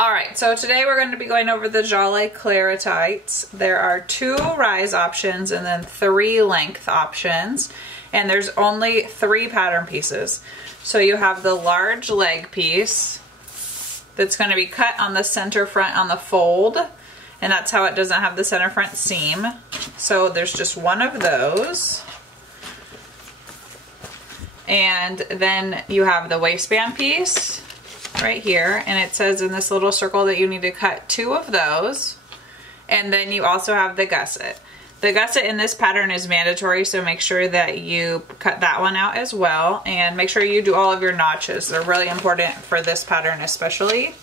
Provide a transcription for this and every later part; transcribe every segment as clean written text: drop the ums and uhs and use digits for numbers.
Alright, so today we're going to be going over the Jalie Clara tights. There are 2 rise options and then 3 length options. And there's only 3 pattern pieces. So you have the large leg piece that's going to be cut on the center front on the fold. And that's how it doesn't have the center front seam. So there's just one of those. And then you have the waistband piece right here, and it says in this little circle that you need to cut 2 of those. And then you also have the gusset. The gusset in this pattern is mandatory, so make sure that you cut that one out as well, and make sure you do all of your notches. They're really important for this pattern especially.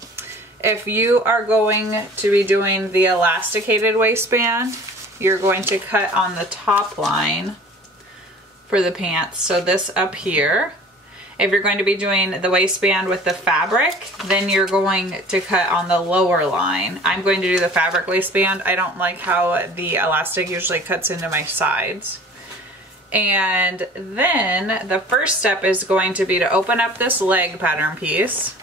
If you are going to be doing the elasticated waistband, you're going to cut on the top line for the pants, so this up here. If you're going to be doing the waistband with the fabric, then you're going to cut on the lower line. I'm going to do the fabric waistband. I don't like how the elastic usually cuts into my sides. And then the first step is going to be to open up this leg pattern piece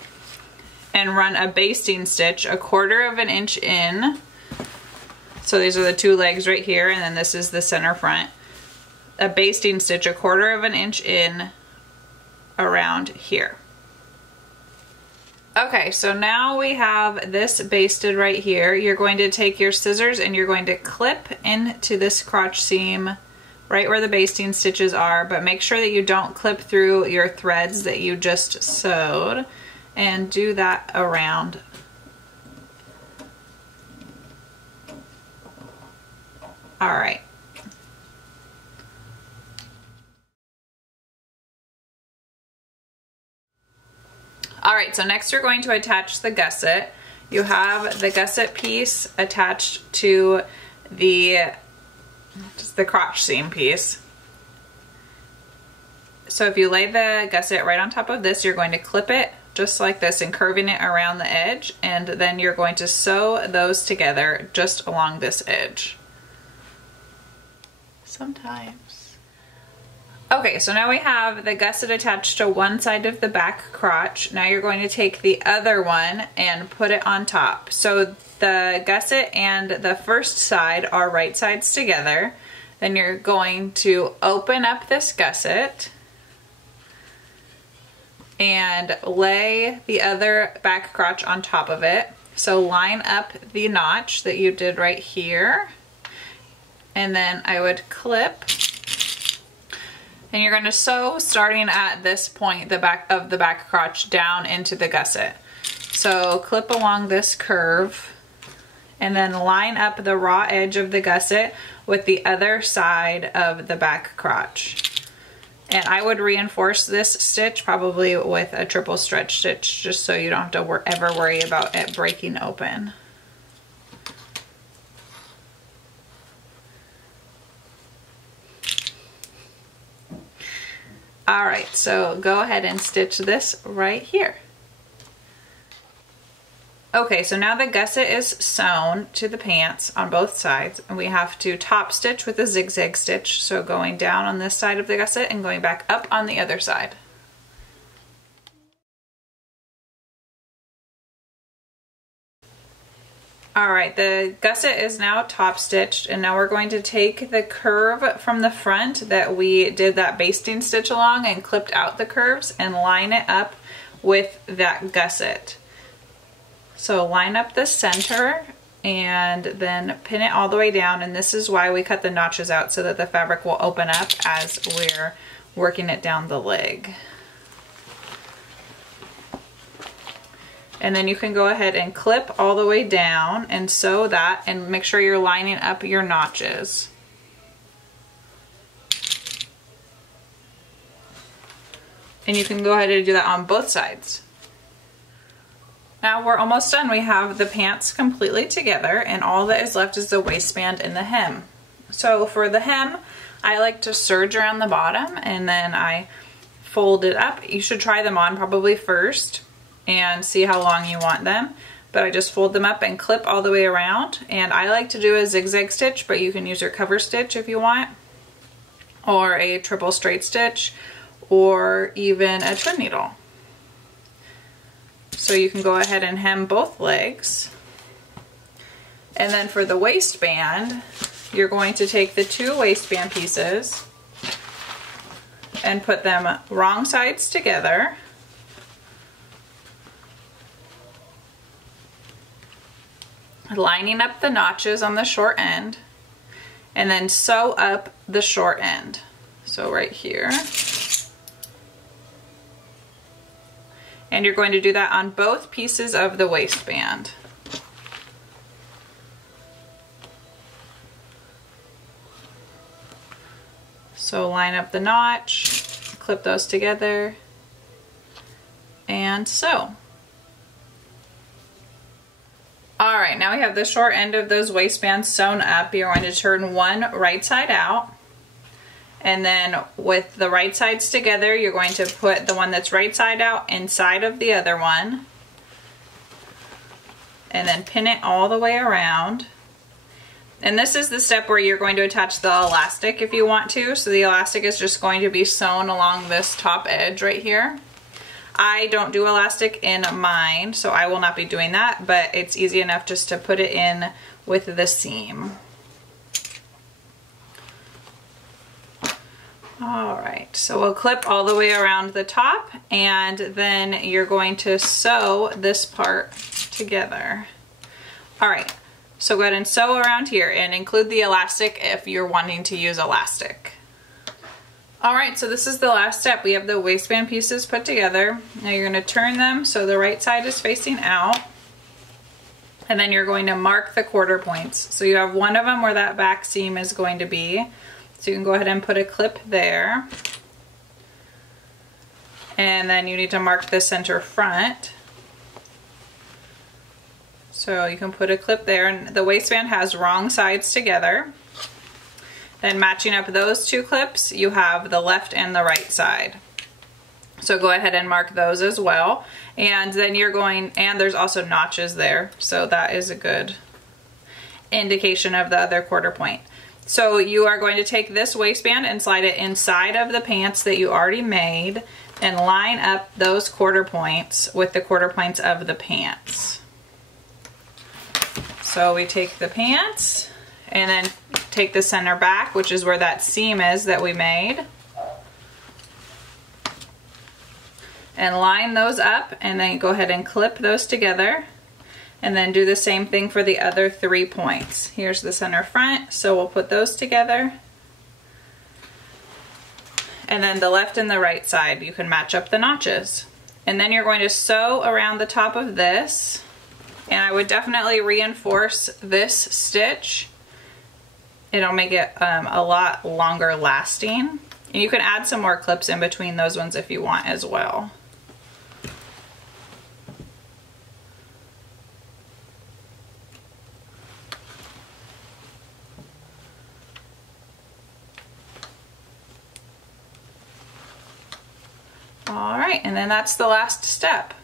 and run a basting stitch 1/4 of an inch in. So these are the 2 legs right here, and then this is the center front. A basting stitch 1/4 of an inch in around here. Okay, so now we have this basted right here. You're going to take your scissors and you're going to clip into this crotch seam right where the basting stitches are, but make sure that you don't clip through your threads that you just sewed, and do that around. All right. Alright, so next you're going to attach the gusset. You have the gusset piece attached to the crotch seam piece. So if you lay the gusset right on top of this, you're going to clip it just like this and curving it around the edge, and then you're going to sew those together just along this edge. Sometimes. Okay, so now we have the gusset attached to one side of the back crotch. Now you're going to take the other one and put it on top. So the gusset and the first side are right sides together. Then you're going to open up this gusset and lay the other back crotch on top of it. So line up the notch that you did right here, and then I would clip. And you're going to sew starting at this point, the back of the back crotch, down into the gusset. So clip along this curve and then line up the raw edge of the gusset with the other side of the back crotch. And I would reinforce this stitch probably with a triple stretch stitch, just so you don't have to ever worry about it breaking open. Alright, so go ahead and stitch this right here. Okay, so now the gusset is sewn to the pants on both sides, and we have to top stitch with a zigzag stitch, so going down on this side of the gusset and going back up on the other side. Alright, the gusset is now top stitched, and now we're going to take the curve from the front that we did that basting stitch along and clipped out the curves and line it up with that gusset. So line up the center and then pin it all the way down, and this is why we cut the notches out, so that the fabric will open up as we're working it down the leg. And then you can go ahead and clip all the way down and sew that, and make sure you're lining up your notches. And you can go ahead and do that on both sides. Now we're almost done. We have the pants completely together, and all that is left is the waistband and the hem. So for the hem, I like to serge around the bottom and then I fold it up. You should try them on probably first and see how long you want them, but I just fold them up and clip all the way around. And I like to do a zigzag stitch, but you can use your cover stitch if you want, or a triple straight stitch, or even a twin needle. So you can go ahead and hem both legs. And then for the waistband, you're going to take the 2 waistband pieces and put them wrong sides together. Lining up the notches on the short end, and then sew up the short end. So right here. And you're going to do that on both pieces of the waistband. So line up the notch, clip those together, and sew. All right, now we have the short end of those waistbands sewn up. You're going to turn one right side out. And then with the right sides together, you're going to put the one that's right side out inside of the other one. And then pin it all the way around. And this is the step where you're going to attach the elastic if you want to. So the elastic is just going to be sewn along this top edge right here. I don't do elastic in mine, so I will not be doing that, but it's easy enough just to put it in with the seam. All right, so we'll clip all the way around the top, and then you're going to sew this part together. All right, so go ahead and sew around here and include the elastic if you're wanting to use elastic. All right, so this is the last step. We have the waistband pieces put together. Now you're going to turn them so the right side is facing out. And then you're going to mark the quarter points. So you have one of them where that back seam is going to be. So you can go ahead and put a clip there. And then you need to mark the center front. So you can put a clip there, and the waistband has wrong sides together. Then matching up those 2 clips, you have the left and the right side. So go ahead and mark those as well. And then you're going, and there's also notches there. So that is a good indication of the other quarter point. So you are going to take this waistband and slide it inside of the pants that you already made and line up those quarter points with the quarter points of the pants. So we take the pants and then take the center back, which is where that seam is that we made, and line those up, and then go ahead and clip those together, and then do the same thing for the other 3 points. Here's the center front, so we'll put those together, and then the left and the right side, you can match up the notches. And then you're going to sew around the top of this, and I would definitely reinforce this stitch. It'll make it a lot longer lasting. And you can add some more clips in between those ones if you want as well. All right, and then that's the last step.